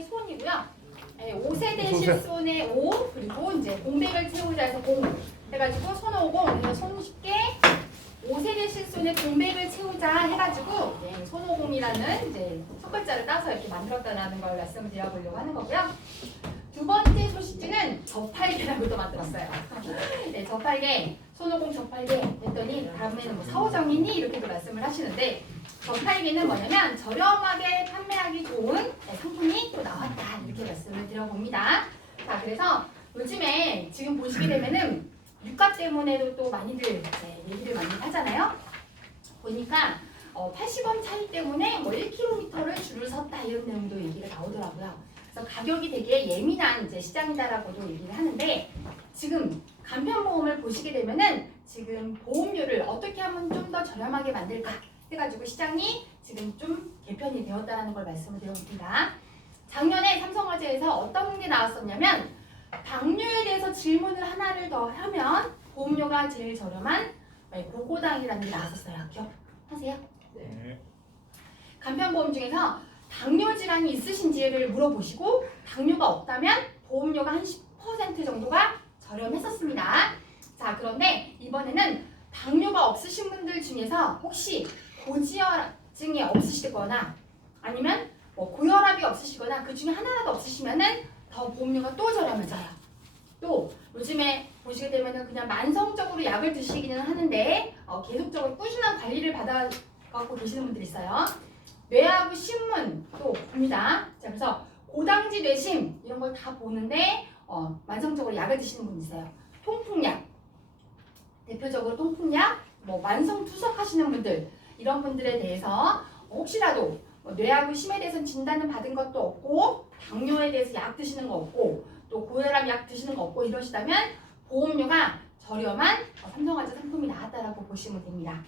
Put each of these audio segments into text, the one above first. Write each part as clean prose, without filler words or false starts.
손이고요. 네, 5세대 실손의 5 그리고 이제 공백을 채우자 해서 0 해가지고 손오공 그래서 손쉽게 5세대 실손의 공백을 채우자 해가지고 네, 손오공이라는 이제 첫 글자를 따서 이렇게 만들었다는 걸 말씀을 드려보려고 하는 거고요. 두 번째 소식지는 저팔계라고도 만들었어요. 네, 저팔계, 손오공 저팔계 했더니 다음에는 뭐 사오정이니 이렇게도 말씀을 하시는데 저팔계는 뭐냐면 저렴하게 판매하기 좋은 상품이 또 나왔다 이렇게 말씀을 드려봅니다. 자, 그래서 요즘에 지금 보시게 되면은 유가 때문에도 또 많이들 얘기를 많이 하잖아요. 보니까 80원 차이 때문에 뭐 1km를 줄을 섰다 이런 내용도 얘기가 나오더라고요. 그래서 가격이 되게 예민한 이제 시장이다라고도 얘기를 하는데 지금 간편보험을 보시게 되면은 지금 보험료를 어떻게 하면 좀 더 저렴하게 만들까 해가지고 시장이 지금 좀 개편이 되었다는 걸 말씀을 드려봅니다. 작년에 삼성화재에서 어떤 게 나왔었냐면 당뇨에 대해서 질문을 하나를 더 하면 보험료가 제일 저렴한 고고당이라는 게 나왔었어요. 기억하세요? 네. 간편보험 중에서 당뇨 질환이 있으신지를 물어보시고 당뇨가 없다면 보험료가 한 10% 정도가 저렴했었습니다. 자, 그런데 이번에는 당뇨가 없으신 분들 중에서 혹시 고지혈증이 없으시거나 아니면 뭐 고혈압이 없으시거나 그 중에 하나라도 없으시면은 더 보험료가 또 저렴해져요. 또 요즘에 보시게 되면은 그냥 만성적으로 약을 드시기는 하는데 계속적으로 꾸준한 관리를 받아 갖고 계시는 분들이 있어요. 뇌하고 신문 또 봅니다. 자, 그래서 고당지 뇌심 이런 걸 다 보는데 만성적으로 약을 드시는 분이 있어요. 통풍약 대표적으로 통풍약, 뭐 만성 투석하시는 분들 이런 분들에 대해서 혹시라도 뇌하고 심에 대해서 진단을 받은 것도 없고 당뇨에 대해서 약 드시는 거 없고 또 고혈압 약 드시는 거 없고 이러시다면 보험료가 저렴한 삼성화재 상품이 나왔다라고 보시면 됩니다.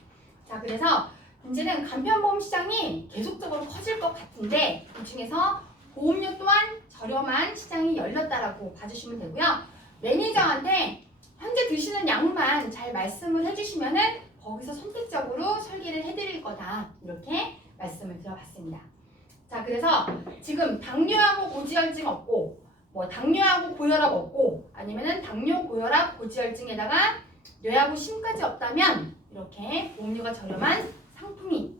자, 그래서 이제는 간편보험 시장이 계속적으로 커질 것 같은데 그 중에서 보험료 또한 저렴한 시장이 열렸다라고 봐주시면 되고요. 매니저한테 현재 드시는 약만 잘 말씀을 해주시면은 거기서 선택적으로 설계를 해드릴 거다 이렇게 말씀을 드려봤습니다. 자, 그래서 지금 당뇨하고 고지혈증 없고 뭐 당뇨하고 고혈압 없고 아니면은 당뇨, 고혈압, 고지혈증에다가 뇌하고 심까지 없다면 이렇게 보험료가 저렴한 상품이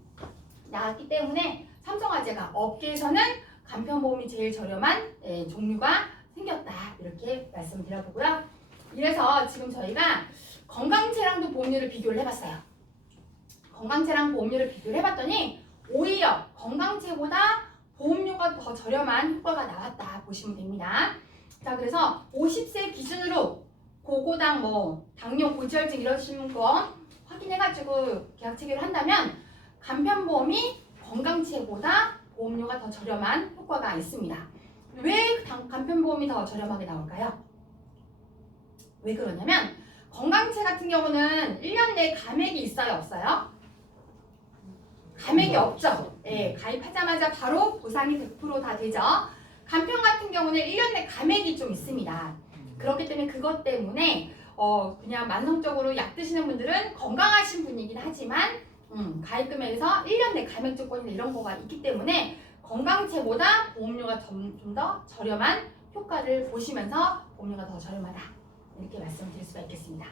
나왔기 때문에 삼성화재가 업계에서는 간편보험이 제일 저렴한 종류가 생겼다 이렇게 말씀드려보고요. 이래서 지금 저희가 건강체랑도 보험료를 비교를 해봤어요. 건강체랑 보험료를 비교를 해봤더니 오히려 건강체보다 보험료가 더 저렴한 효과가 나왔다 보시면 됩니다. 자, 그래서 50세 기준으로 고고당 뭐 당뇨, 고지혈증 이러시는 거 확인해가지고 계약 체결을 한다면 간편보험이 건강체보다 보험료가 더 저렴한 효과가 있습니다. 왜 간편보험이 더 저렴하게 나올까요? 왜 그러냐면 건강체 같은 경우는 1년 내에 감액이 있어요? 없어요? 감액이 없죠. 네, 가입하자마자 바로 보상이 100% 다 되죠. 간편 같은 경우는 1년 내 감액이 좀 있습니다. 그렇기 때문에 그것 때문에 그냥 만성적으로 약 드시는 분들은 건강하신 분이긴 하지만 가입금액에서 1년 내 감액 조건이나 이런 거가 있기 때문에 건강체보다 보험료가 좀 더 저렴한 효과를 보시면서 보험료가 더 저렴하다 이렇게 말씀드릴 수가 있겠습니다.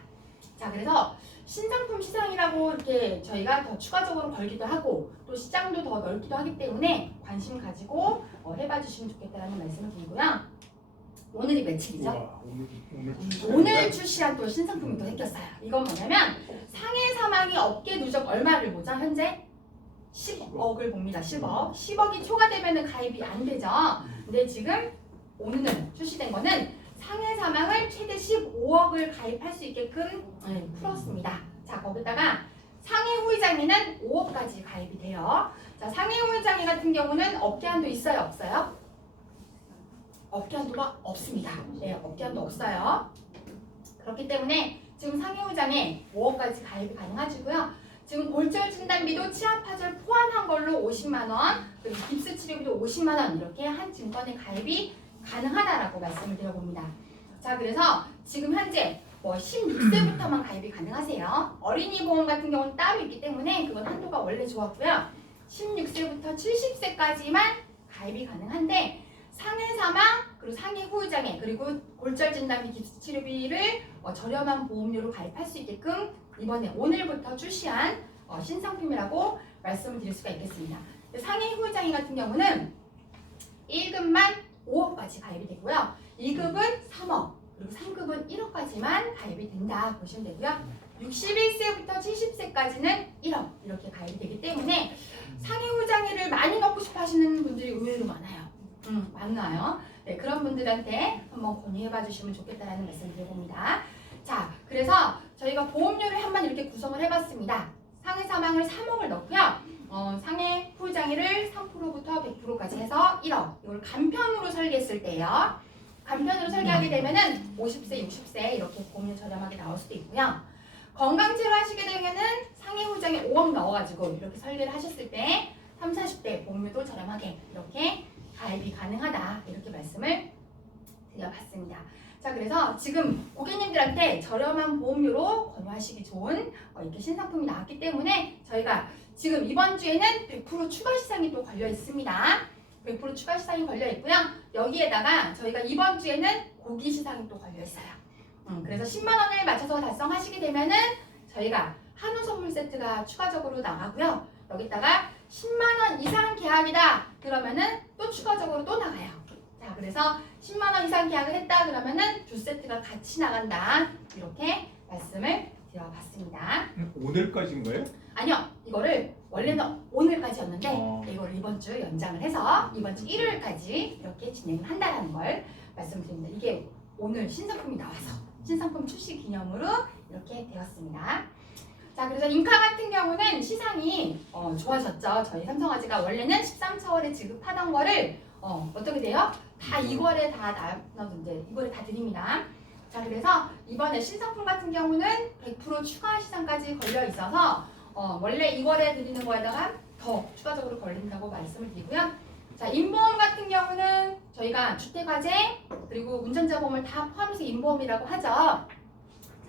자, 그래서 신상품 시장이라고 이렇게 저희가 더 추가적으로 걸기도 하고 또 시장도 더 넓기도 하기 때문에 관심 가지고 해봐 주시면 좋겠다라는 말씀을 드리고요. 오늘이 며칠이죠? 오늘 출시한 또 신상품이 또 생겼어요. 이건 뭐냐면 상해 사망이 업계 누적 얼마를 보죠? 현재 10억을 봅니다. 10억. 10억이 초과되면 가입이 안 되죠. 근데 지금 오늘 출시된 거는 상해 사망을 최대 15억을 가입할 수 있게끔 풀었습니다. 자, 거기다가 상해 후유장애는 5억까지 가입이 돼요. 자, 상해 후유장애 같은 경우는 업계 한도 있어요? 없어요? 업계 한도가 없습니다. 네, 업계 한도 없어요. 그렇기 때문에 지금 상해 후유장애 5억까지 가입이 가능하시고요. 지금 골절 진단비도 치아 파절 포함한 걸로 50만 원, 그리고 깁스 치료비도 50만 원 이렇게 한 증권에 가입이 가능하다라고 말씀을 드려봅니다. 자, 그래서 지금 현재 뭐 16세부터만 가입이 가능하세요. 어린이 보험 같은 경우는 따로 있기 때문에 그건 한도가 원래 좋았고요. 16세부터 70세까지만 가입이 가능한데 후유장애 그리고 골절 진단비 깁스 치료비를 저렴한 보험료로 가입할 수 있게끔 이번에 오늘부터 출시한 신상품이라고 말씀을 드릴 수가 있겠습니다. 상해 후유장애 같은 경우는 1급만 5억까지 가입이 되고요. 2급은 3억 그리고 3급은 1억까지만 가입이 된다 보시면 되고요. 61세부터 70세까지는 1억 이렇게 가입이 되기 때문에 상해 후유장애를 많이 넣고 싶어 하시는 분들이 의외로 많아요. 많아요. 네, 그런 분들한테 한번 권유해봐 주시면 좋겠다라는 말씀을 드려봅니다. 자, 그래서 저희가 보험료를 한번 이렇게 구성을 해봤습니다. 상해 사망을 3억을 넣고요. 상해 후유장애를 3%부터 100%까지 해서 1억. 이걸 간편으로 설계했을 때요. 간편으로 설계하게 되면은 50세, 60세 이렇게 보험료 저렴하게 나올 수도 있고요. 건강치료 하시게 되면은 상해 후유장애 5억 넣어가지고 이렇게 설계를 하셨을 때 30, 40대 보험료도 저렴하게 이렇게 가입이 가능하다 이렇게 말씀을 드려봤습니다. 자, 그래서 지금 고객님들한테 저렴한 보험료로 권유하시기 좋은 이렇게 신상품이 나왔기 때문에 저희가 지금 이번 주에는 100% 추가 시상이 또 걸려 있습니다. 100% 추가 시상이 걸려 있고요. 여기에다가 저희가 이번 주에는 고기 시상이 또 걸려 있어요. 그래서 10만 원을 맞춰서 달성하시게 되면은 저희가 한우 선물 세트가 추가적으로 나가고요. 여기다가 10만 원 이상 계약이다 그러면은 또 추가적으로 또 나가요. 자, 그래서 10만 원 이상 계약을 했다 그러면은 두 세트가 같이 나간다 이렇게 말씀을 드려봤습니다. 오늘까지인가요? 아니요, 이거를 원래는 오늘까지였는데 이거를 이번 주 연장을 해서 이번 주 일요일까지 이렇게 진행을 한다는 걸 말씀드립니다. 이게 오늘 신상품이 나와서 신상품 출시 기념으로 이렇게 되었습니다. 자, 그래서 인카 같은 경우는 시상이 좋아졌죠. 저희 삼성화재가 원래는 13차원에 지급하던 거를 어떻게 돼요? 다 2월에 다 나눠준대. 2월에 다 드립니다. 자, 그래서 이번에 신상품 같은 경우는 100% 추가 시상까지 걸려 있어서 원래 2월에 드리는 거에다가 더 추가적으로 걸린다고 말씀을 드리고요. 자, 인보험 같은 경우는 저희가 주택화재 그리고 운전자 보험을 다 포함해서 인보험이라고 하죠.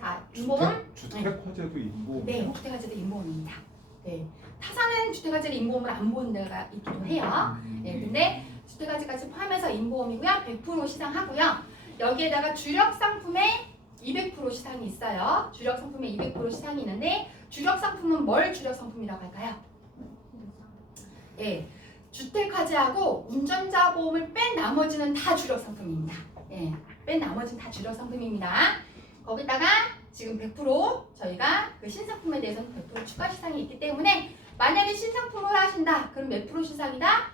자, 인보험 주택화재도 인보험. 네, 주택화재도 인보험입니다. 네, 타사는 주택화재를 인보험을 안 보는 데가 있기도 해요. 네, 근데 주택화재까지 포함해서 인보험이고요. 100% 시상하고요. 여기에다가 주력 상품에 200% 시상이 있어요. 주력 상품에 200% 시상이 있는데 주력 상품은 뭘 주력 상품이라고 할까요? 예, 주택화재하고 운전자 보험을 뺀 나머지는 다 주력 상품입니다. 예, 뺀 나머지는 다 주력 상품입니다. 거기다가 지금 100% 저희가 그 신상품에 대해서는 100% 추가 시상이 있기 때문에 만약에 신상품을 하신다 그럼 몇 프로 시상이다?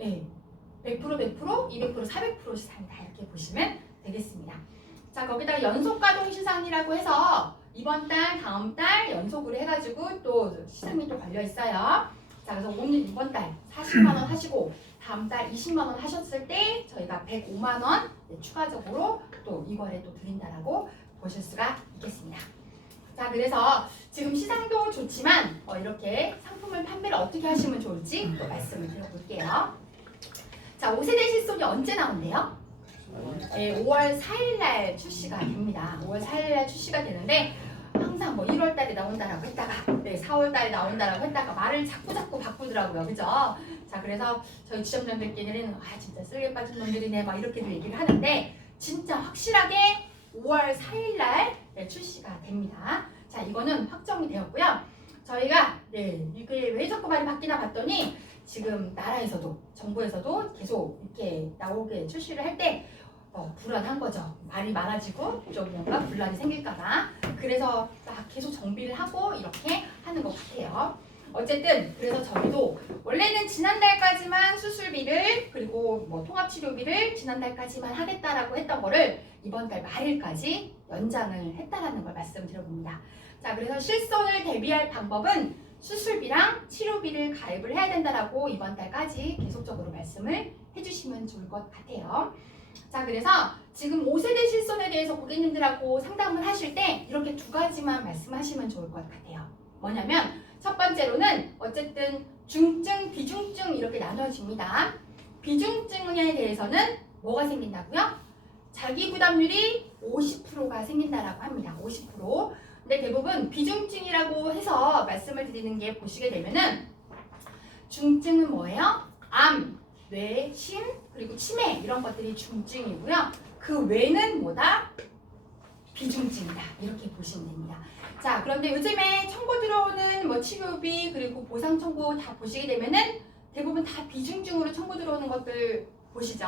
예, 100%, 100%, 200%, 400% 시상이다 이렇게 보시면 되겠습니다. 자, 거기다가 연속 가동 시상이라고 해서 이번 달, 다음 달 연속으로 해가지고 또 시상이 또 걸려 있어요. 자, 그래서 오늘 이번 달 40만 원 하시고 다음 달 20만 원 하셨을 때 저희가 105만 원 추가적으로 또 이거에 또 드린다라고 보실 수가 있겠습니다. 자, 그래서 지금 시상도 좋지만 이렇게 상품을 판매를 어떻게 하시면 좋을지 또 말씀을 드려볼게요. 자, 5세대 실손이 언제 나온대요? 네, 5월 4일 날 출시가 됩니다. 5월 4일 날 출시가 되는데 항상 뭐 1월 달에 나온다라고 했다가 4월 달에 나온다라고 했다가 말을 자꾸 바꾸더라고요. 그죠? 자, 그래서 저희 지점장들끼리는 진짜 쓸개 빠진 놈들이네 막 이렇게도 얘기를 하는데 진짜 확실하게 5월 4일 날 출시가 됩니다. 자, 이거는 확정이 되었고요. 저희가 이게 왜 자꾸 말이 바뀌나 봤더니 지금 나라에서도 정부에서도 계속 이렇게 나오게 출시를 할 때 불안한 거죠. 말이 많아지고 좀 뭔가 분란이 생길까봐. 그래서 막 계속 정비를 하고 이렇게 하는 것 같아요. 어쨌든 그래서 저희도 원래는 지난달까지만 수술비를 그리고 뭐 통합치료비를 지난달까지만 하겠다라고 했던 거를 이번 달 말일까지 연장을 했다라는 걸 말씀드려봅니다. 자, 그래서 실손을 대비할 방법은 수술비랑 치료비를 가입을 해야 된다라고 이번 달까지 계속적으로 말씀을 해주시면 좋을 것 같아요. 자, 그래서 지금 5세대 실손에 대해서 고객님들하고 상담을 하실 때 이렇게 두 가지만 말씀하시면 좋을 것 같아요. 뭐냐면 첫 번째로는 어쨌든 중증, 비중증 이렇게 나눠집니다. 비중증에 대해서는 뭐가 생긴다고요? 자기 부담률이 50%가 생긴다라고 합니다. 50%. 근데 대부분 비중증이라고 해서 말씀을 드리는 게 보시게 되면은 중증은 뭐예요? 암, 뇌, 심, 그리고 치매 이런 것들이 중증이고요. 그 외는 뭐다? 비중증이다. 이렇게 보시면 됩니다. 자, 그런데 요즘에 청구 들어오는 뭐 치료비 그리고 보상 청구 다 보시게 되면은 대부분 다 비중증으로 청구 들어오는 것들 보시죠.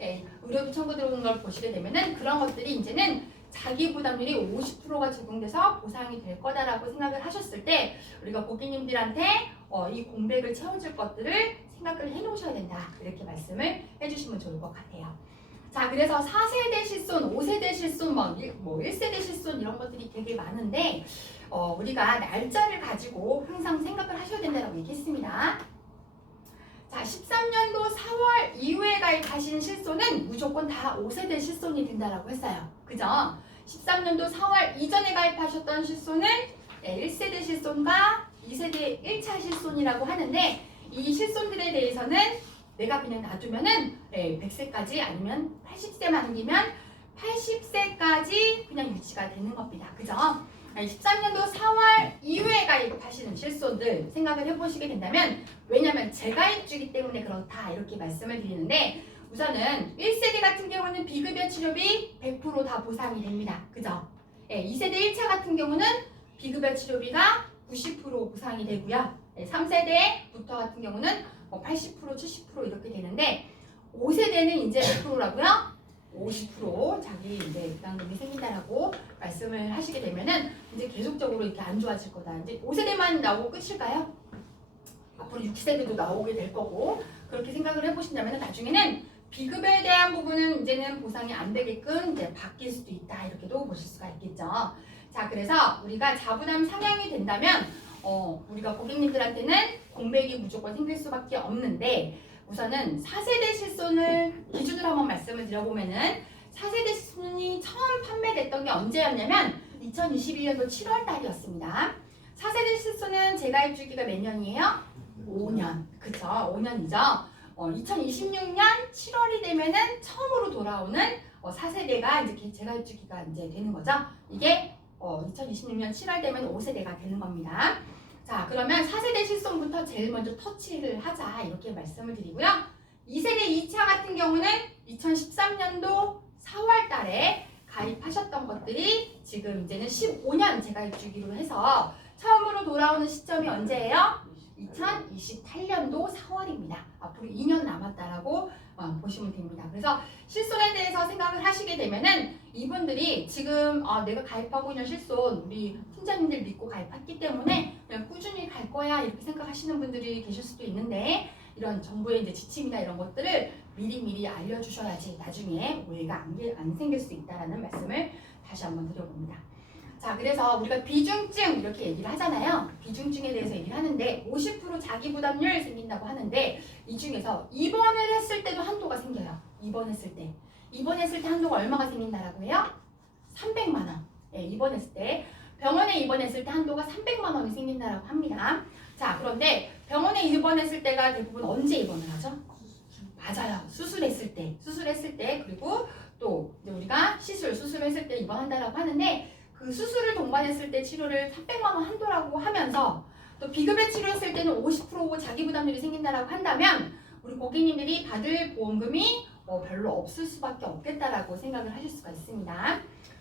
예, 의료비 청구 들어오는 걸 보시게 되면은 그런 것들이 이제는 자기 부담률이 50%가 적용돼서 보상이 될 거다라고 생각을 하셨을 때 우리가 고객님들한테 이 공백을 채워줄 것들을 생각을 해 놓으셔야 된다. 이렇게 말씀을 해주시면 좋을 것 같아요. 자, 그래서 4세대 실손, 5세대 실손, 뭐 1세대 실손 이런 것들이 되게 많은데 우리가 날짜를 가지고 항상 생각을 하셔야 된다고 얘기했습니다. 자, 13년도 4월 이후에 가입하신 실손은 무조건 다 5세대 실손이 된다라고 했어요. 그죠? 13년도 4월 이전에 가입하셨던 실손은 1세대 실손과 2세대 1차 실손이라고 하는데 이 실손들에 대해서는 내가 그냥 놔두면은 100세까지 아니면 80세 만기면 80세까지 그냥 유지가 되는 겁니다. 그죠? 13년도 4월 이후에 가입하시는 실손들 생각을 해보시게 된다면 왜냐면 재가입주기 때문에 그렇다 이렇게 말씀을 드리는데 우선은 1세대 같은 경우는 비급여 치료비 100% 다 보상이 됩니다. 그죠? 2세대 1차 같은 경우는 비급여 치료비가 90% 보상이 되고요. 3세대부터 같은 경우는 80%, 70% 이렇게 되는데 5세대는 이제 몇 프로라고요? 50% 자기 이제 부담금이 생긴다라고 말씀을 하시게 되면은 이제 계속적으로 이렇게 안 좋아질 거다. 이제 5세대만 나오고 끝일까요? 앞으로 6세대도 나오게 될 거고 그렇게 생각을 해보신다면 나중에는 비급여에 대한 부분은 이제는 보상이 안 되게끔 이제 바뀔 수도 있다 이렇게도 보실 수가 있겠죠. 자, 그래서 우리가 자부담 상향이 된다면 우리가 고객님들한테는 공백이 무조건 생길 수밖에 없는데 우선은 4세대 실손을 기준으로 한번 말씀을 드려보면은 4세대 실손이 처음 판매됐던 게 언제였냐면 2021년도 7월 달이었습니다. 4세대 실손은 재가입 주기가 몇 년이에요? 5년. 그쵸? 5년이죠. 2026년 7월이 되면은 처음으로 돌아오는 4세대가 이제 재가입 주기가 이제 되는 거죠. 이게 2026년 7월 되면 5세대가 되는 겁니다. 자, 그러면 4세대 실손부터 제일 먼저 터치를 하자 이렇게 말씀을 드리고요. 2세대 2차 같은 경우는 2013년도 4월 달에 가입하셨던 것들이 지금 이제는 15년 재가입 주기로 해서 처음으로 돌아오는 시점이 언제예요? 2028년도 4월입니다. 앞으로 2년 남았다라고 보시면 됩니다. 그래서 실손에 대해서 생각을 하시게 되면은 이분들이 지금 내가 가입하고 있는 실손 우리 팀장님들 믿고 가입했기 때문에 그냥 꾸준히 갈 거야 이렇게 생각하시는 분들이 계실 수도 있는데 이런 정부의 이제 지침이나 이런 것들을 미리미리 알려주셔야지 나중에 오해가 안 생길 수 있다라는 말씀을 다시 한번 드려봅니다. 자, 그래서 우리가 비중증 이렇게 얘기를 하잖아요. 비중증에 대해서 얘기를 하는데 50% 자기 부담률 생긴다고 하는데 이 중에서 입원을 했을 때도 한도가 생겨요. 입원했을 때 한도가 얼마가 생긴다라고 해요? 300만 원. 입원했을 때 병원에 입원했을 때 한도가 300만 원이 생긴다라고 합니다. 자, 그런데 병원에 입원했을 때가 대부분 언제 입원을 하죠? 맞아요. 수술했을 때 그리고 또 이제 우리가 수술했을 때 입원한다라고 하는데 그 수술을 동반했을 때 치료를 300만 원 한도라고 하면서 또 비급여 치료했을 때는 50% 자기 부담률이 생긴다라고 한다면 우리 고객님들이 받을 보험금이 별로 없을 수밖에 없겠다라고 생각을 하실 수가 있습니다.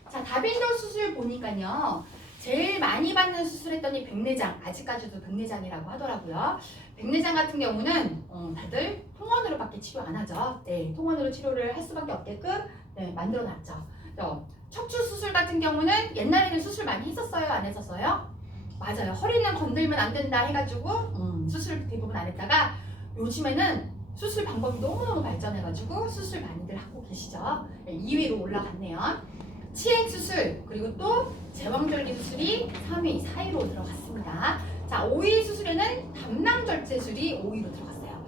자, 다빈도 수술 보니까요. 제일 많이 받는 수술했더니 백내장, 아직까지도 백내장이라고 하더라고요. 백내장 같은 경우는 다들 통원으로밖에 치료 안 하죠. 네, 통원으로 치료를 할 수밖에 없게끔 만들어놨죠. 척추 수술 같은 경우는 옛날에는 수술 많이 했었어요? 안 했었어요? 맞아요. 허리는 건들면 안 된다 해가지고 수술 대부분 안 했다가 요즘에는 수술 방법이 너무너무 발전해가지고 수술 많이들 하고 계시죠. 2위로 올라갔네요. 치행 수술 그리고 또 제왕절개 수술이 3위, 4위로 들어갔습니다. 자, 5위 수술에는 담낭절제술이 5위로 들어갔어요.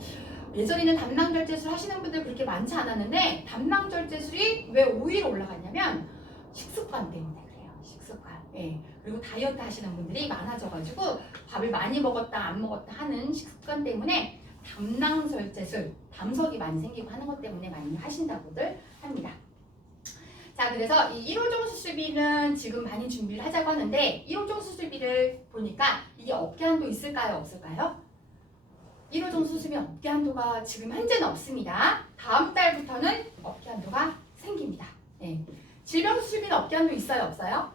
예전에는 담낭절제술 하시는 분들 그렇게 많지 않았는데 담낭절제술이 왜 5위로 올라갔냐면 식습관 때문에 그래요. 식습관. 그리고 다이어트 하시는 분들이 많아져가지고 밥을 많이 먹었다 안 먹었다 하는 식습관 때문에 담낭절제술, 담석이 많이 생기고 하는 것 때문에 많이 하신다고들 합니다. 자, 그래서 이 1호종 수술비는 지금 많이 준비를 하자고 하는데 1호종 수술비를 보니까 이게 업계한도 있을까요? 없을까요? 1호종 수술비 업계 한도가 지금 현재는 없습니다. 다음 달부터는 업계 한도가 생깁니다. 네. 질병 수술비는 업계 한도 있어요, 없어요?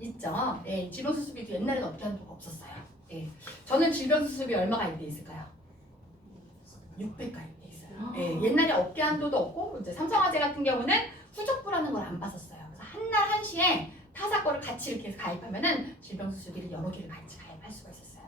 있죠. 네, 질병 수술비도 옛날에는 업계 한도가 없었어요. 네. 저는 질병 수술비 얼마 가입돼 있을까요? 600 가입돼 있어요. 네, 옛날에 업계 한도도 없고 이제 삼성화재 같은 경우는 후적부라는 걸 안 봤었어요. 그래서 한날 한시에 타사 거를 같이 이렇게 해서 가입하면은 질병 수술비를 여러 개를 같이 가입할 수가 있었어요.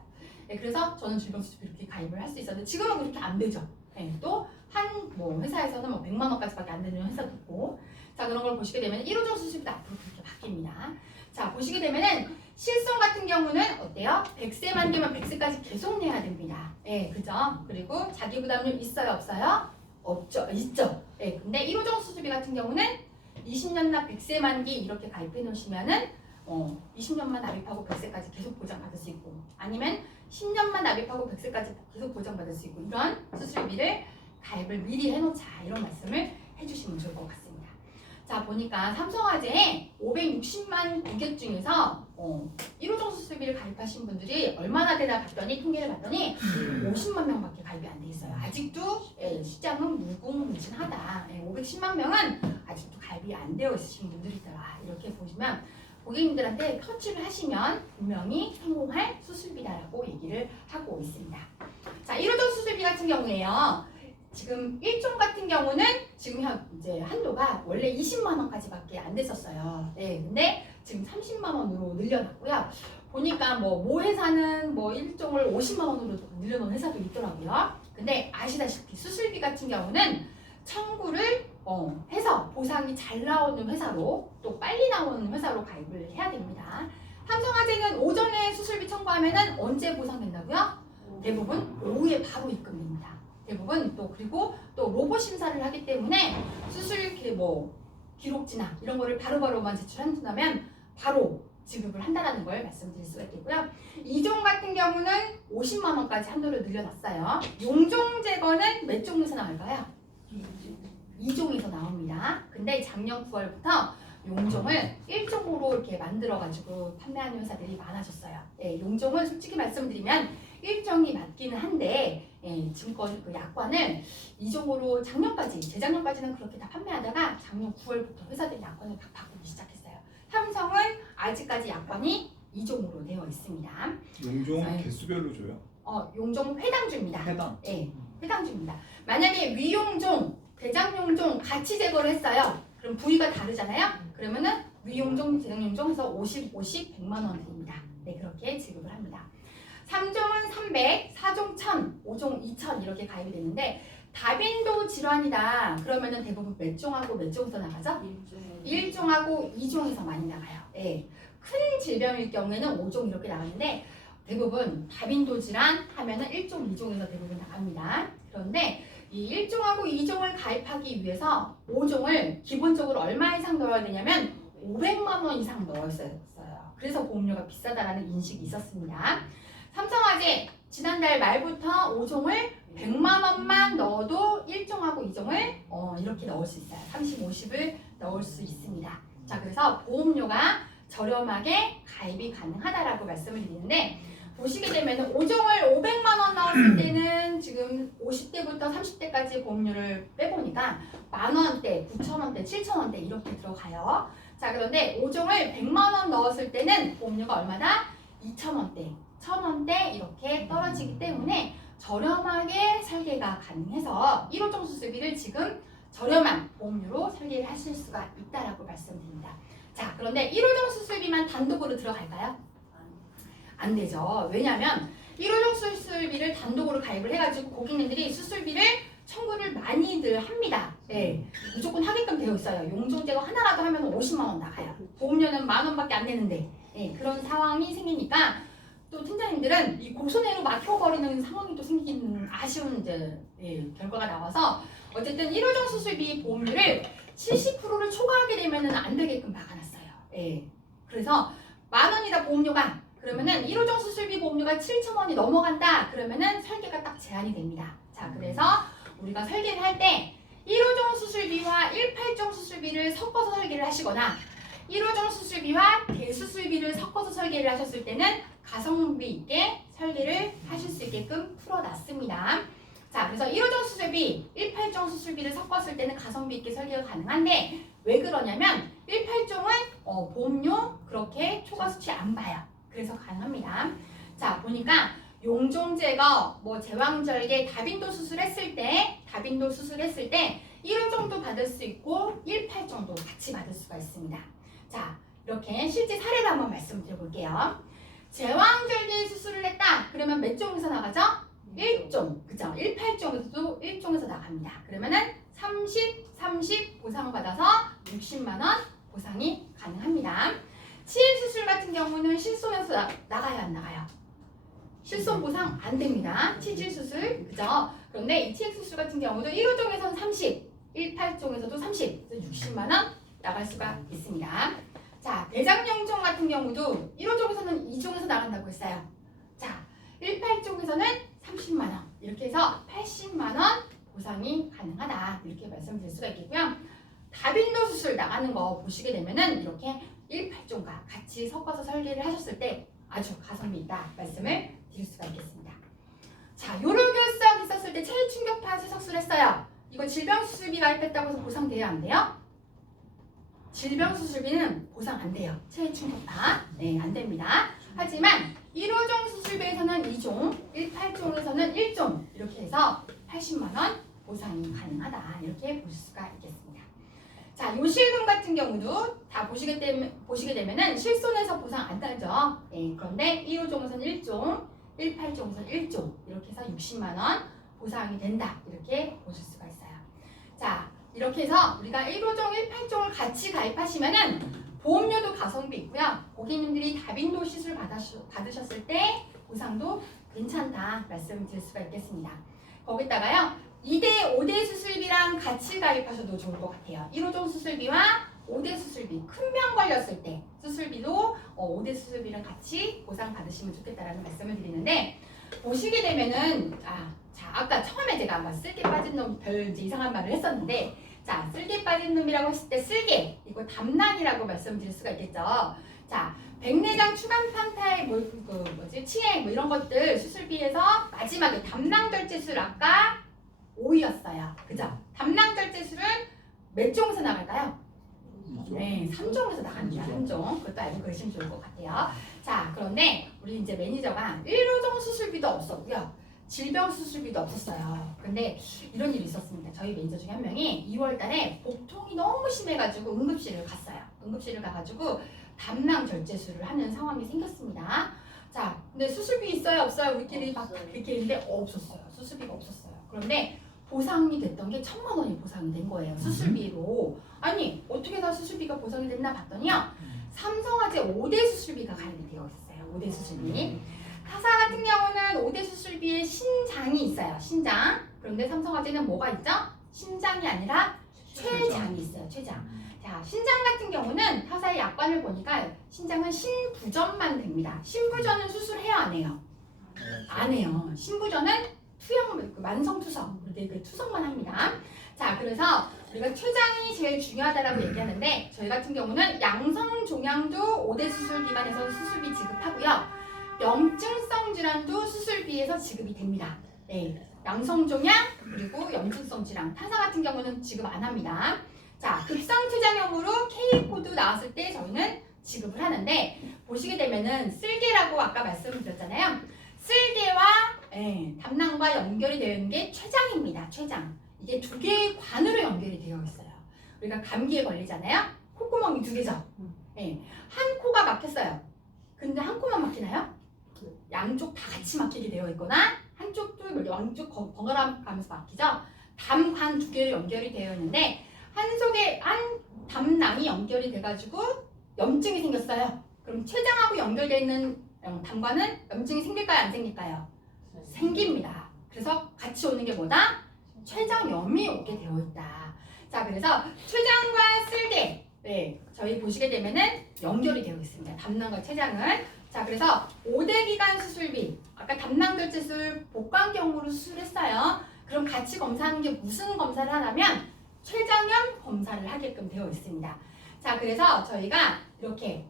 네, 그래서 저는 질병 수술비 이렇게 가입을 할 수 있었는데 지금은 그렇게 안 되죠. 네, 또 한 뭐 회사에서는 뭐 100만 원까지밖에 안 되는 회사도 있고, 자 그런 걸 보시게 되면 1호종 수술비도 앞으로 그렇게 바뀝니다. 자 보시게 되면은 실손 같은 경우는 어때요? 100세 만기면 100세까지 계속 내야 됩니다. 네, 그죠? 그리고 자기 부담률 있어요, 없어요? 없죠, 있죠. 네, 근데 1호종 수술비 같은 경우는 20년 납 100세 만기 이렇게 가입해 놓으시면은 20년만 납입하고 100세까지 계속 보장받을 수 있고, 아니면 10년만 납입하고 100세까지 계속 보장받을 수 있고, 이런 수술비를 가입을 미리 해놓자, 이런 말씀을 해주시면 좋을 것 같습니다. 자 보니까 삼성화재에 560만 고객 중에서 1호종 수술비를 가입하신 분들이 얼마나 되나 봤더니, 통계를 봤더니 50만 명밖에 가입이 안 돼 있어요. 아직도 시장은 무궁무진하다. 510만 명은 아직도 가입이 안 되어 있으신 분들이더라. 이렇게 보시면 고객님들한테 터치를 하시면 분명히 성공할 수술비다라고 얘기를 하고 있습니다. 자, 1호종 수술비 같은 경우에요. 지금 1종 같은 경우는 지금 이제 한도가 원래 20만 원까지밖에 안 됐었어요. 네, 근데 지금 30만 원으로 늘려놨고요. 보니까 모 회사는 1종을 50만 원으로 늘려놓은 회사도 있더라고요. 근데 아시다시피 수술비 같은 경우는 청구를 해서 보상이 잘 나오는 회사로, 또 빨리 나오는 회사로 가입을 해야 됩니다. 삼성화재는 오전에 수술비 청구하면은 언제 보상된다고요? 대부분 오후에 바로 입금됩니다. 대부분 그리고 또 로봇 심사를 하기 때문에 수술 기록지나 이런 거를 바로바로만 제출한다면 바로 지급을 한다는 걸 말씀드릴 수가 있겠고요. 2종 같은 경우는 50만 원까지 한도를 늘려놨어요. 용종 제거는 몇 종에서 나올까요? 2종에서 나옵니다. 근데 작년 9월부터 용종을 1종으로 이렇게 만들어가지고 판매하는 회사들이 많아졌어요. 네, 용종은 솔직히 말씀드리면 1종이 맞기는 한데, 지금까지 그 약관을 2종으로 작년까지, 재작년까지는 그렇게 다 판매하다가 작년 9월부터 회사들이 약관을 막 바꾸기 시작했어요. 삼성은 아직까지 약관이 2종으로 되어 있습니다. 용종은 개수별로 줘요? 용종 회당주입니다. 해당. 네, 회당주입니다. 만약에 위용종, 대장용종 같이 제거를 했어요. 그럼 부위가 다르잖아요. 그러면은 위용종, 대장용종 해서 50, 50, 100만 원 드립니다. 네, 그렇게 지급을 합니다. 3종은 300, 4종 1000, 5종 2000 이렇게 가입이 되는데, 다빈도 질환이다 그러면은 대부분 몇 종하고 몇 종에서 나가죠? 1종하고 2종에서 많이 나가요. 네. 큰 질병일 경우에는 5종 이렇게 나가는데, 대부분 다빈도 질환 하면은 1종, 2종에서 대부분 나갑니다. 그런데 이 1종하고 2종을 가입하기 위해서 5종을 기본적으로 얼마 이상 넣어야 되냐면 500만 원 이상 넣었어요. 그래서 보험료가 비싸다라는 인식이 있었습니다. 삼성화재 지난달 말부터 5종을 100만 원만 넣어도 1종하고 2종을 이렇게 넣을 수 있어요. 30, 50을 넣을 수 있습니다. 자, 그래서 보험료가 저렴하게 가입이 가능하다라고 말씀을 드리는데, 보시게 되면 5종을 500만 원 넣었을 때는 지금 50대부터 30대까지 보험료를 빼보니까 만 원대, 9천 원대, 7천 원대 이렇게 들어가요. 자, 그런데 5종을 100만 원 넣었을 때는 보험료가 얼마다? 2천 원대, 1천 원대 이렇게 떨어지기 때문에 저렴하게 설계가 가능해서 1호종 수술비를 지금 저렴한 보험료로 설계를 하실 수가 있다라고 말씀드립니다. 자, 그런데 1호종 수술비만 단독으로 들어갈까요? 안 되죠. 왜냐하면 1호종 수술비를 단독으로 가입을 해가지고 고객님들이 수술비를 청구를 많이들 합니다. 네, 무조건 하게끔 되어 있어요. 용종 제거 하나라도 하면 50만 원 나가요. 보험료는 만 원밖에 안 되는데, 그런 상황이 생기니까 또 팀장님들은 이 고소내로 막혀버리는 상황이 또 생기는 아쉬운 이제 결과가 나와서, 어쨌든 1호종 수술비 보험료를 70%를 초과하게 되면은 안 되게끔 막아놨어요. 그래서 만 원이다 보험료가, 그러면은 1호종 수술비 보험료가 7천 원이 넘어간다 그러면은 설계가 딱 제한이 됩니다. 자, 그래서 우리가 설계를 할 때 1호종 수술비와 18종 수술비를 섞어서 설계를 하시거나 1호종 수술비와 대수술비를 섞어서 설계를 하셨을 때는 가성비 있게 설계를 하실 수 있게끔 풀어놨습니다. 자, 그래서 1호종 수술비, 1,8종 수술비를 섞었을 때는 가성비 있게 설계가 가능한데 왜 그러냐면 1,8종은 보험료 그렇게 초과 수치 안 봐요. 그래서 가능합니다. 자, 보니까 용종 제거, 제왕절개, 다빈도 수술했을 때 1호종도 받을 수 있고 1,8종도 같이 받을 수가 있습니다. 자, 이렇게 실제 사례를 한번 말씀드려볼게요. 제왕절개 수술을 했다. 그러면 몇 종에서 나가죠? 1종. 그죠? 1,8종에서도 1종에서 나갑니다. 그러면은 30 보상받아서 60만 원 보상이 가능합니다. 치일 수술 같은 경우는 실손에서 나가요, 안 나가요? 실손 보상 안 됩니다. 치질 수술. 그죠? 그런데 이 치일 수술 같은 경우도 1호종에서는 30, 1,8종에서도 30, 그래서 60만 원 나갈 수가 있습니다. 자, 대장염종 같은 경우도 1호종에서는 2종에서 나간다고 했어요. 자, 1,8종에서는 30만 원, 이렇게 해서 80만 원 보상이 가능하다. 이렇게 말씀드릴 수가 있겠고요. 다빈도 수술 나가는 거 보시게 되면은 이렇게 1,8종과 같이 섞어서 설계를 하셨을 때 아주 가성비 있다 말씀을 드릴 수가 있겠습니다. 자, 요로결석 있었을 때 체위 충격파 세석술 했어요. 이거 질병수술비 가입했다고 해서 보상돼요, 안 돼요? 질병수술비는 보상 안 돼요. 체위 충격파. 네, 안 됩니다. 하지만 1호종 수술비에서는 2종, 1,8종에서는 1종 이렇게 해서 80만 원 보상이 가능하다. 이렇게 보실 수가 있겠습니다. 자, 요실금 같은 경우도 다 보시게 되면은 실손에서 보상 안 따죠. 네, 그런데 1호종에서는 1종, 1,8종에서는 1종 이렇게 해서 60만 원 보상이 된다. 이렇게 보실 수가 있어요. 자, 이렇게 해서 우리가 1호종, 1,8종을 같이 가입하시면은 보험료도 가성비 있고요. 고객님들이 다빈도 시술 받으셨을 때 보상도 괜찮다 말씀드릴 수가 있겠습니다. 거기다가요 2대 5대 수술비랑 같이 가입하셔도 좋을 것 같아요. 1호종 수술비와 5대 수술비, 큰 병 걸렸을 때 수술비도 5대 수술비랑 같이 보상 받으시면 좋겠다라는 말씀을 드리는데 보시게 되면은 아까 처음에 제가 아마 쓸개 빠진 놈 별 이상한 말을 했었는데 자, 쓸개 빠진 놈이라고 했을 때 쓸개, 이거 담낭이라고 말씀드릴 수가 있겠죠. 자, 백내장 추간판타의 치행 이런 것들 수술비에서 마지막에 담낭절제술 아까 5위였어요. 그죠? 담낭절제술은 몇 종에서 나갈까요? 네, 3종에서 나갑니다. 3종. 그것도 알고 계시면 좋을 것 같아요. 자, 그런데 우리 이제 매니저가 1호종 수술비도 없었고요. 질병 수술비도 없었어요. 근데 이런 일이 있었습니다. 저희 매니저 중에 한 명이 2월 달에 복통이 너무 심해가지고 응급실을 갔어요. 응급실을 가가지고 담낭 절제술을 하는 상황이 생겼습니다. 자, 근데 수술비 있어요? 없어요? 우리끼리 막 이렇게 했는데 없었어요. 수술비가 없었어요. 그런데 보상이 됐던 게 1,000만 원이 보상이 된 거예요. 수술비로. 아니, 어떻게 다 수술비가 보상이 됐나 봤더니요. 삼성화재 5대 수술비가 가입이 되어 있었어요. 5대 수술비. 타사 같은 경우는 5대 수술비에 신장이 있어요. 신장. 그런데 삼성화재는 뭐가 있죠? 신장이 아니라 췌장이 있어요. 췌장. 자, 신장 같은 경우는 타사의 약관을 보니까 신장은 신부전만 됩니다. 신부전은 수술해요, 안 해요? 안 해요. 신부전은 투영, 만성투석. 그 투석만 합니다. 자, 그래서 우리가 췌장이 제일 중요하다라고 얘기하는데 저희 같은 경우는 양성종양도 5대 수술 기반에서 수술비 지급하고요. 염증성 질환도 수술비에서 지급이 됩니다. 네, 양성종양 그리고 염증성 질환, 타사 같은 경우는 지급 안 합니다. 자, 급성췌장염으로 K코드 나왔을 때 저희는 지급을 하는데 보시게 되면은 쓸개라고 아까 말씀드렸잖아요. 쓸개와 담낭과 연결이 되어 있는 게 췌장입니다. 췌장. 이게 두 개의 관으로 연결이 되어 있어요. 우리가 감기에 걸리잖아요. 콧구멍이 두 개죠. 한 코가 막혔어요. 근데 한 코만 막히나요? 양쪽 다 같이 막히게 되어 있거나 한쪽도 양쪽 번갈아 가면서 막히죠. 담관 두 개로 연결이 되어 있는데 한 담낭이 연결이 돼가지고 염증이 생겼어요. 그럼 췌장하고 연결되어 있는 담관은 염증이 생길까요? 안 생길까요? 생깁니다. 그래서 같이 오는 게 뭐다? 췌장염이 오게 되어 있다. 자, 그래서 췌장과 쓸개, 저희 보시게 되면은 연결이 되어 있습니다. 담낭과 췌장은. 자, 그래서 5대 기간 수술비, 아까 담낭절제술 복강경으로 수술했어요. 그럼 같이 검사하는 게 무슨 검사를 하냐면 췌장염 검사를 하게끔 되어 있습니다. 자, 그래서 저희가 이렇게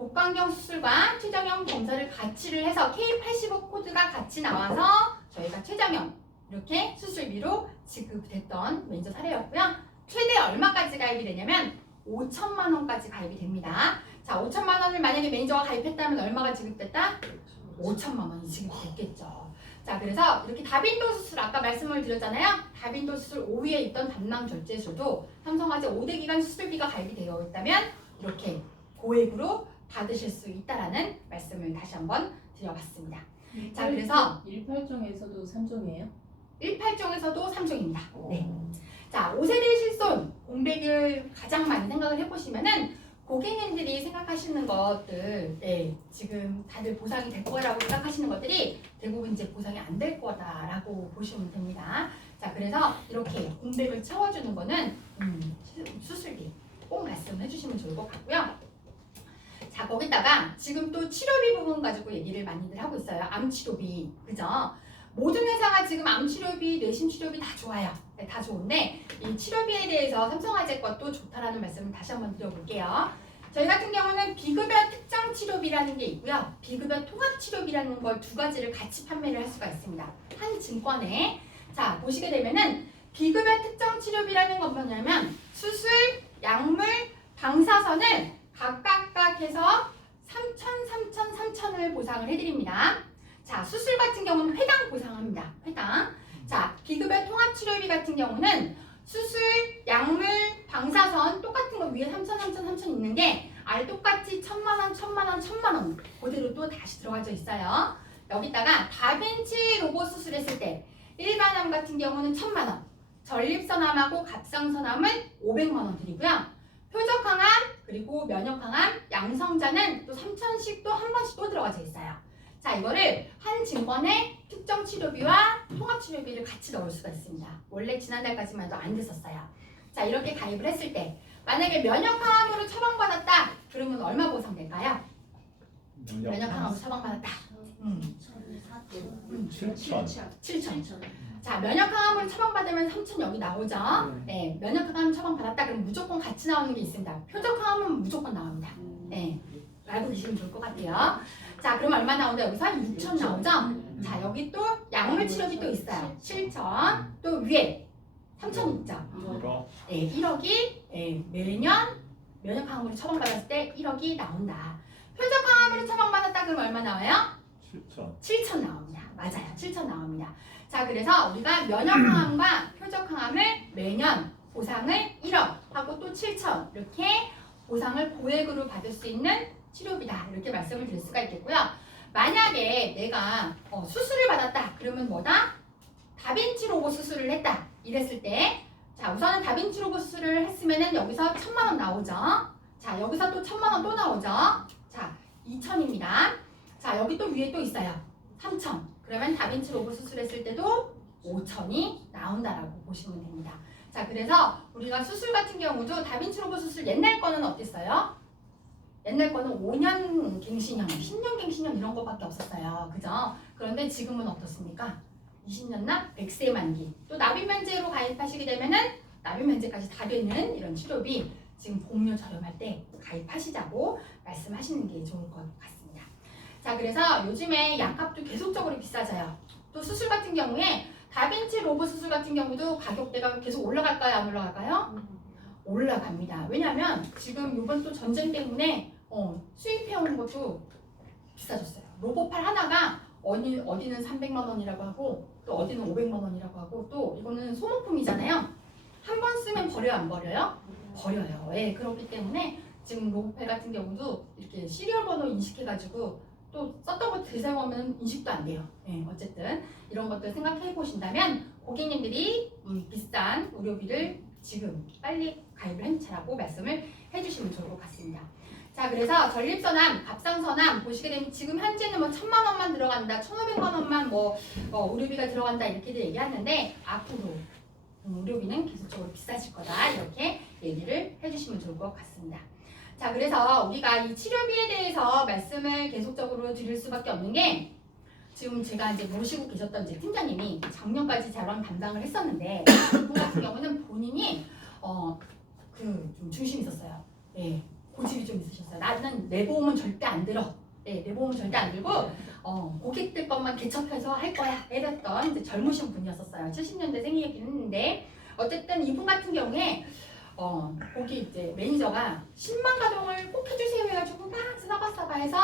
복강경 수술과 최정형 검사를 같이를 해서 K85 코드가 같이 나와서 저희가 최정형 이렇게 수술비로 지급됐던 매니저 사례였고요. 최대 얼마까지 가입이 되냐면 5천만 원까지 가입이 됩니다. 자, 5천만 원을 만약에 매니저가 가입했다면 얼마가 지급됐다? 5천만 원이 지급됐겠죠. 자, 그래서 이렇게 다빈도 수술 아까 말씀을 드렸잖아요. 다빈도 수술 5위에 있던 담낭 절제술도 삼성화재 5대 기간 수술비가 가입이 되어 있다면 이렇게 고액으로 받으실 수 있다라는 말씀을 다시 한번 드려봤습니다. 자, 그래서 18종에서도 3종이에요? 18종에서도 3종입니다. 네. 자, 5세대 실손 공백을 가장 많이 생각을 해보시면은 고객님들이 생각하시는 것들, 네, 지금 다들 보상이 될 거라고 생각하시는 것들이 대부분 이제 보상이 안 될 거다라고 보시면 됩니다. 자, 그래서 이렇게 공백을 채워주는 거는 수술비 꼭 말씀을 해주시면 좋을 것 같고요. 자, 거기다가 지금 또 치료비 부분 가지고 얘기를 많이들 하고 있어요. 암 치료비, 그죠? 모든 회사가 지금 암 치료비, 뇌심 치료비 다 좋아요. 네, 다 좋은데 이 치료비에 대해서 삼성화재 것도 좋다라는 말씀을 다시 한번 드려볼게요. 저희 같은 경우는 비급여 특정 치료비라는 게 있고요. 비급여 통합 치료비라는 걸 두 가지를 같이 판매를 할 수가 있습니다. 한 증권에. 자, 보시게 되면은 비급여 특정 치료비라는 건 뭐냐면 수술, 약물, 방사선을 각각 해서 3,000을 보상을 해드립니다. 자, 수술 같은 경우는 회당 보상합니다. 회당. 자, 비급여 통합치료비 같은 경우는 수술, 약물, 방사선 똑같은 거 위에 3,000 있는 게 아래 똑같이 1,000만 원, 1,000만 원, 1,000만 원 그대로 또 다시 들어가져 있어요. 여기다가 다빈치 로봇 수술했을 때 일반암 같은 경우는 1,000만 원, 전립선암하고 갑상선암은 500만 원 드리고요. 표적항암 그리고 면역항암, 양성자는 또 3,000씩 또 한 번씩 또 들어가져 있어요. 자, 이거를 한 증권에 특정 치료비와 통합 치료비를 같이 넣을 수가 있습니다. 원래 지난달까지만 해도 안 됐었어요. 자, 이렇게 가입을 했을 때 만약에 면역항암으로 처방받았다. 그러면 얼마 보상될까요? 면역항암으로 처방받았다. 7천. 자, 면역항암으로 처방받으면 3천 여기 나오죠. 네, 면역항암 처방받았다. 그럼 무조건 같이 나오는 게 있습니다. 표적항암은 무조건 나옵니다. 네, 알고 계시면 좋을 것 같아요. 자, 그럼 얼마 나온다? 여기서 6천 나오죠? 자, 여기 또 약물 치료비 또 있어요. 7천. 또 위에 3천 있죠? 네, 1억이 매년 면역항암으로 처방받았을 때 1억이 나온다. 표적항암으로 처방받았다. 그럼 얼마 나와요? 7천 나옵니다. 맞아요. 7천 나옵니다. 자, 그래서 우리가 면역항암과 표적항암을 매년 보상을 1억 하고 또 7천 이렇게 보상을 고액으로 받을 수 있는 치료비다. 이렇게 말씀을 드릴 수가 있겠고요. 만약에 내가 수술을 받았다. 그러면 뭐다? 다빈치 로봇 수술을 했다. 이랬을 때 자, 우선은 다빈치 로봇 수술을 했으면은 여기서 1,000만 원 나오죠. 자, 여기서 또 1,000만 원 또 나오죠. 자, 2,000입니다. 자, 여기 또 위에 또 있어요. 3,000. 그러면 다빈치 로봇 수술했을 때도 5,000이 나온다라고 보시면 됩니다. 자, 그래서 우리가 수술 같은 경우도 다빈치 로봇 수술 옛날 거는 어땠어요? 옛날 거는 5년 갱신형, 10년 갱신형 이런 거밖에 없었어요. 그죠? 그런데 지금은 어떻습니까? 20년 납, 100세 만기. 또 납입면제로 가입하시게 되면은 납입면제까지 다 되는 이런 치료비 지금 보험료 저렴할 때 가입하시자고 말씀하시는 게 좋을 것 같습니다. 자, 그래서 요즘에 약값도 계속적으로 비싸져요. 또 수술 같은 경우에 다빈치 로봇 수술 같은 경우도 가격대가 계속 올라갈까요? 안 올라갈까요? 올라갑니다. 왜냐하면 지금 이번 또 전쟁 때문에 수입해오는 것도 비싸졌어요. 로봇팔 하나가 어디는 300만 원이라고 하고 또 어디는 500만 원이라고 하고 또 이거는 소모품이잖아요. 한 번 쓰면 버려요? 안 버려요? 버려요. 예, 그렇기 때문에 지금 로봇팔 같은 경우도 이렇게 시리얼 번호 인식해가지고 또 썼던 거 들사용하면 인식도 안 돼요. 예, 어쨌든 이런 것들 생각해 보신다면 고객님들이 비싼 의료비를 지금 빨리 가입을 해놓자라고 말씀을 해주시면 좋을 것 같습니다. 자, 그래서 전립선암, 갑상선암 보시게 되면 지금 현재는 뭐 1,000만 원만 들어간다, 1,500만 원만 의료비가 들어간다 이렇게들 얘기하는데 앞으로 의료비는 계속적으로 비싸질 거다 이렇게 얘기를 해주시면 좋을 것 같습니다. 자, 그래서 우리가 이 치료비에 대해서 말씀을 계속적으로 드릴 수밖에 없는 게 지금 제가 이제 모시고 계셨던 이제 팀장님이 작년까지 저랑 담당을 했었는데 그 같은 경우는 본인이 좀 중심이 있었어요. 예, 고집이 좀 있으셨어요. 나는 내 보험은 절대 안 들어. 네, 내 보험은 절대 안 들고 고객들 것만 개척해서 할 거야. 이랬던 이제 젊으신 분이었었어요. 70년대 생이긴 했는데 어쨌든 이분 같은 경우에 거기 이제 매니저가 10만 가동을 꼭 해주세요 해가지고 막 싸바싸바 해서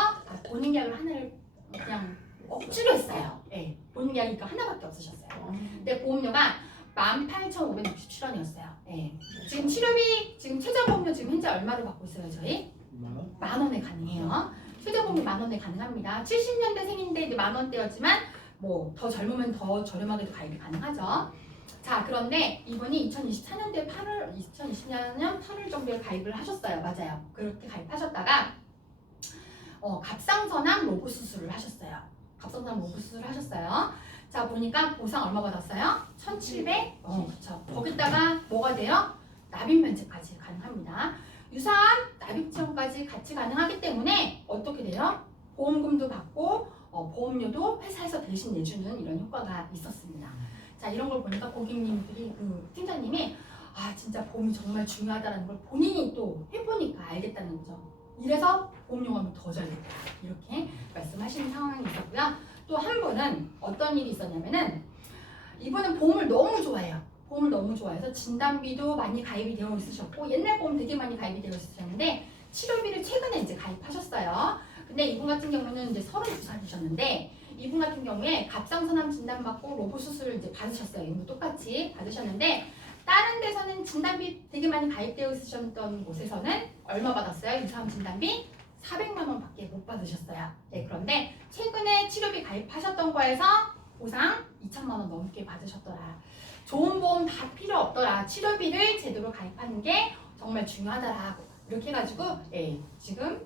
본인 계약을 하나를 그냥 억지로 했어요. 예, 본인 계약이 하나밖에 없으셨어요. 근데 보험료가 18,567원이었어요. 예. 지금 치료비 지금 최저보험료 지금 현재 얼마로 받고 있어요 저희? 10,000원에 가능해요. 최저보험료 10,000원에 가능합니다. 70년대 생인데 이제 10,000원대였지만 뭐 더 젊으면 더 저렴하게도 가입이 가능하죠. 자, 그런데 이분이 2020년 8월 정도에 가입을 하셨어요. 맞아요. 그렇게 가입하셨다가 갑상선암 로보 수술을 하셨어요. 갑상선암 로보 수술을 하셨어요. 자, 보니까 보상 얼마 받았어요? 1,700? 그쵸. 거기다가 뭐가 돼요? 납입 면제까지 가능합니다. 유사한 납입 지원까지 같이 가능하기 때문에 어떻게 돼요? 보험금도 받고 보험료도 회사에서 대신 내주는 이런 효과가 있었습니다. 자, 이런 걸 보니까 고객님들이 팀장님이 진짜 보험이 정말 중요하다는 걸 본인이 또 해보니까 알겠다는 거죠. 이래서 보험료가 더 잘겠다 이렇게 말씀하시는 상황이 있었고요. 또 한 분은 어떤 일이 있었냐면은 이분은 보험을 너무 좋아해요. 보험을 너무 좋아해서 진단비도 많이 가입이 되어 있으셨고 옛날 보험 되게 많이 가입이 되어 있으셨는데 치료비를 최근에 이제 가입하셨어요. 근데 이분 같은 경우는 이제 32살이셨는데 이분 같은 경우에 갑상선암 진단받고 로보 수술을 이제 받으셨어요. 이분도 똑같이 받으셨는데 다른 데서는 진단비 되게 많이 가입되어 있으셨던 곳에서는 얼마 받았어요? 유사암 진단비 400만 원 밖에 못 받으셨어요. 네, 그런데 최근에 치료비 가입하셨던 거에서 보상 2천만 원 넘게 받으셨더라. 좋은 보험 다 필요 없더라. 치료비를 제대로 가입하는 게 정말 중요하더라. 이렇게 해가지고 지금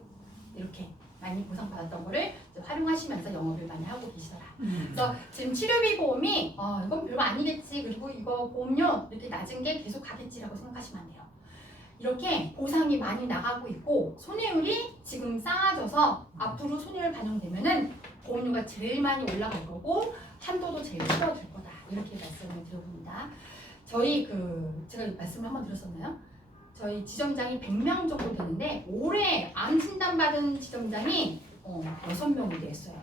이렇게 많이 보상받았던 거를 활용하시면서 영업을 많이 하고 계시더라. 그래서 지금 치료비 보험이 이건 별거 아니겠지. 그리고 이거 보험료 이렇게 낮은 게 계속 가겠지라고 생각하시면 안 돼요. 이렇게 보상이 많이 나가고 있고 손해율이 지금 쌓아져서 앞으로 손해율 반영되면은 보험료가 제일 많이 올라갈 거고 한도도 제일 줄어들 거다. 이렇게 말씀을 드려봅니다. 저희 제가 말씀을 한번 드렸었나요? 저희 지점장이 100명 정도 되는데 올해 암 진단 받은 지점장이 6명이 됐어요.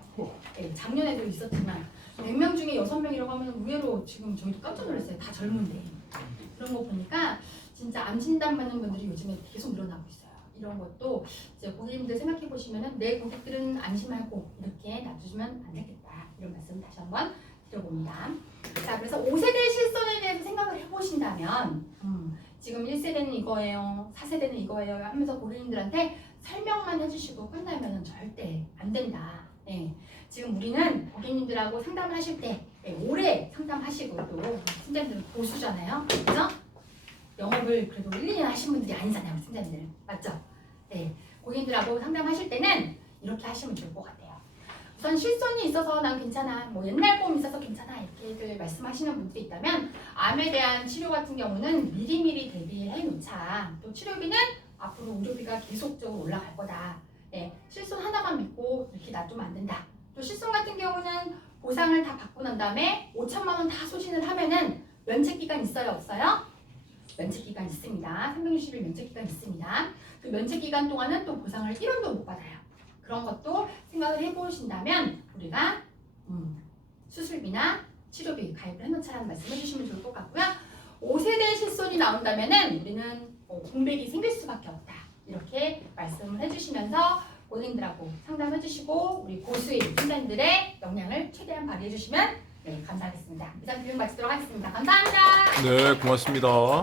네, 작년에도 있었지만 100명 중에 6명이라고 하면 의외로 지금 저희도 깜짝 놀랐어요. 다 젊은데. 그런 거 보니까 진짜 암 진단 받는 분들이 요즘에 계속 늘어나고 있어요. 이런 것도 이제 고객님들 생각해 보시면은 내 고객들은 안심하고 이렇게 놔두시면 안 되겠다. 이런 말씀 다시 한번 드려봅니다. 자, 그래서 5세대 실손에 대해서 생각을 해보신다면 지금 1세대는 이거예요, 4세대는 이거예요 하면서 고객님들한테 설명만 해주시고 끝나면 절대 안 된다. 네. 지금 우리는 고객님들하고 상담을 하실 때 오래 상담하시고 또 팀장님들은 고수잖아요. 그죠? 영업을 그래도 1, 2년 하신 분들이 아니잖아요. 팀장님들. 맞죠? 네. 고객님들하고 상담하실 때는 이렇게 하시면 좋을 것 같아요. 우선 실손이 있어서 난 괜찮아, 뭐 옛날 보험 있어서 괜찮아 이렇게들 말씀하시는 분들이 있다면 암에 대한 치료 같은 경우는 미리미리 대비해 놓자. 또 치료비는 앞으로 의료비가 계속적으로 올라갈 거다. 네, 실손 하나만 믿고 이렇게 놔두면 안 된다. 또 실손 같은 경우는 보상을 다 받고 난 다음에 5천만 원 다 소진을 하면은 면책기간 있어요, 없어요? 면책기간 있습니다. 360일 면책기간 있습니다. 그 면책기간 동안은 또 보상을 1원도 못 받아요. 그런 것도 생각을 해보신다면 우리가 수술비나 치료비 가입을 해놓자라는 말씀 해주시면 좋을 것 같고요. 5세대 실손이 나온다면은 우리는 공백이 생길 수밖에 없다. 이렇게 말씀을 해주시면서 고객님들하고 상담해주시고 우리 고수의 팀장들의 역량을 최대한 발휘해주시면 감사하겠습니다. 이상 교육 마치도록 하겠습니다. 감사합니다. 네, 고맙습니다.